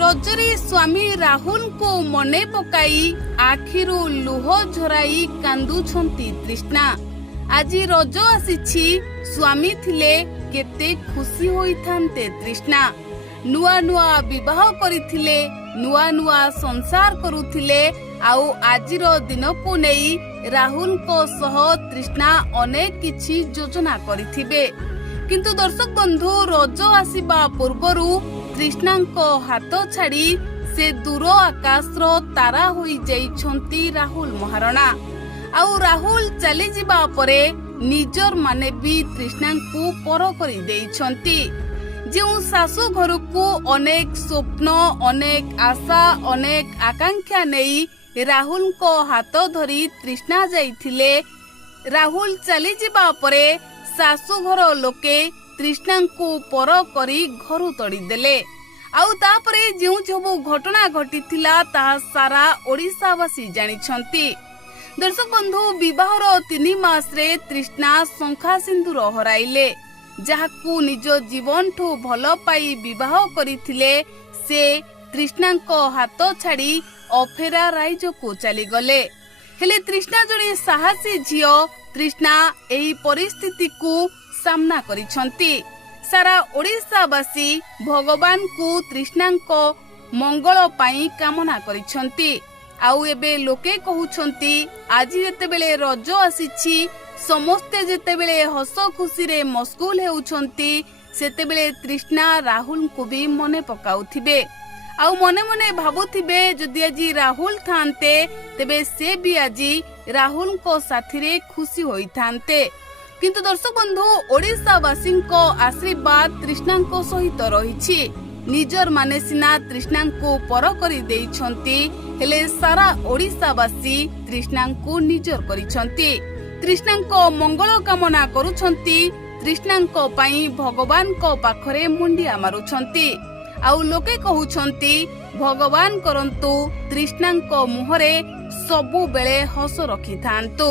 ରଜରେ ସ୍ୱାମୀ ରାହୁଲଙ୍କୁ ମନେ ପକାଇ ଆଖିରୁ ଲୁହ ଝରାଇ କାନ୍ଦୁଛନ୍ତି ତୃଷ୍ଣା। ଆଜି ରଜ ଆସିଛି, ସ୍ୱାମୀ ଥିଲେ କେତେ ଖୁସି ହୋଇଥାନ୍ତେ ତୃଷ୍ଣା। ନୂଆ ନୂଆ ବିବାହ କରିଥିଲେ, ନୂଆ ନୂଆ ସଂସାର କରୁଥିଲେ। ଆଉ ଆଜିର ଦିନକୁ ନେଇ ରାହୁଲଙ୍କ ସହ ତୃଷ୍ଣା ଅନେକ କିଛି ଯୋଜନା କରିଥିବେ। କିନ୍ତୁ ଦର୍ଶକ ବନ୍ଧୁ, ରଜ ଆସିବା ପୂର୍ବରୁ ତୃଷ୍ଣାଙ୍କ ହାତ ଛାଡ଼ି ସେ ଦୂର ଆକାଶର ତାରା ହୋଇଯାଇଛନ୍ତି ରାହୁଲ ମହାରଣା। ଆଉ ରାହୁଲ ଚାଲିଯିବା ପରେ ନିଜର ମାନେ ବି ତୃଷ୍ଣାଙ୍କୁ ପର କରିଦେଇଛନ୍ତି। ଯେଉଁ ଶାଶୁ ଘରକୁ ଅନେକ ସ୍ୱପ୍ନ, ଅନେକ ଆଶା, ଅନେକ ଆକାଂକ୍ଷା ନେଇ ରାହୁଲଙ୍କ ହାତ ଧରି ତୃଷ୍ଣା ଯାଇଥିଲେ, ରାହୁଲ ଚାଲିଯିବା ପରେ ଶାଶୁଘର ଲୋକେ ତୃଷ୍ଣାଙ୍କୁ ପର କରି ଘରୁ ତଡ଼ିଦେଲେ। ଆଉ ତାପରେ ଯେଉଁ ସବୁ ଘଟଣା ଘଟିଥିଲା ତାହା ସାରା ଓଡ଼ିଶାବାସୀ ଜାଣିଛନ୍ତି। ଦର୍ଶକ ବନ୍ଧୁ, ବିବାହର 3 ମାସରେ ତୃଷ୍ଣା ଶଙ୍ଖା ସିନ୍ଦୁର ହରାଇଲେ। ଯାହାକୁ ନିଜ ଜୀବନଠୁ ଭଲ ପାଇ ବିବାହ କରିଥିଲେ, ସେ ତୃଷ୍ଣାଙ୍କ ହାତ ଛାଡ଼ି ଅଫେରା ରାଇଜକୁ ଚାଲିଗଲେ। ହେଲେ ତୃଷ୍ଣା ଜଣେ ସାହସୀ ଝିଅ। ତୃଷ୍ଣା ଏହି ପରିସ୍ଥିତିକୁ ସାମ୍ନା କରିଛନ୍ତି। ସାରା ଓଡ଼ିଶାବାସୀ ଭଗବାନଙ୍କୁ ତୃଷ୍ଣାଙ୍କ ମଙ୍ଗଳ ପାଇଁ କାମନା କରିଛନ୍ତି। ଆଉ ଏବେ ଲୋକେ କହୁଛନ୍ତି, ଆଜି ଯେତେବେଳେ ରଜ ଆସିଛି, ସମସ୍ତେ ଯେତେବେଳେ ହସ ଖୁସିରେ ମସଗୁଲ ହେଉଛନ୍ତି, ସେତେବେଳେ ତୃଷ୍ଣା ରାହୁଲଙ୍କୁ ବି ମନେ ପକାଉଥିବେ। ଆଉ ମନେ ମନେ ଭାବୁଥିବେ, ଯଦି ଆଜି ରାହୁଲ ଥାନ୍ତେ ତେବେ ସେ ବି ଆଜି ରାହୁଲଙ୍କ ସାଥିରେ ଖୁସି ହୋଇଥାନ୍ତେ। କିନ୍ତୁ ଦର୍ଶକ ବନ୍ଧୁ, ଓଡ଼ିଶାବାସୀଙ୍କ ଆଶୀର୍ବାଦ ତୃଷ୍ଣାଙ୍କ ସହିତ ରହିଛି। ନିଜର ମାନେ ସିନା ତୃଷ୍ଣାଙ୍କୁ ପର କରି ଦେଇଛନ୍ତି, ହେଲେ ସାରା ଓଡ଼ିଶାବାସୀ ତୃଷ୍ଣାଙ୍କୁ ନିଜର କରିଛନ୍ତି। ତୃଷ୍ଣାଙ୍କ ମଙ୍ଗଳ କାମନା କରୁଛନ୍ତି। ତୃଷ୍ଣାଙ୍କ ପାଇଁ ଭଗବାନଙ୍କ ପାଖରେ ମୁଣ୍ଡିଆ ମାରୁଛନ୍ତି। ଆଉ ଲୋକେ କହୁଛନ୍ତି, ଭଗବାନ କରନ୍ତୁ ତୃଷ୍ଣାଙ୍କ ମୁହଁରେ ସବୁବେଳେ ହସ ରଖିଥାନ୍ତୁ।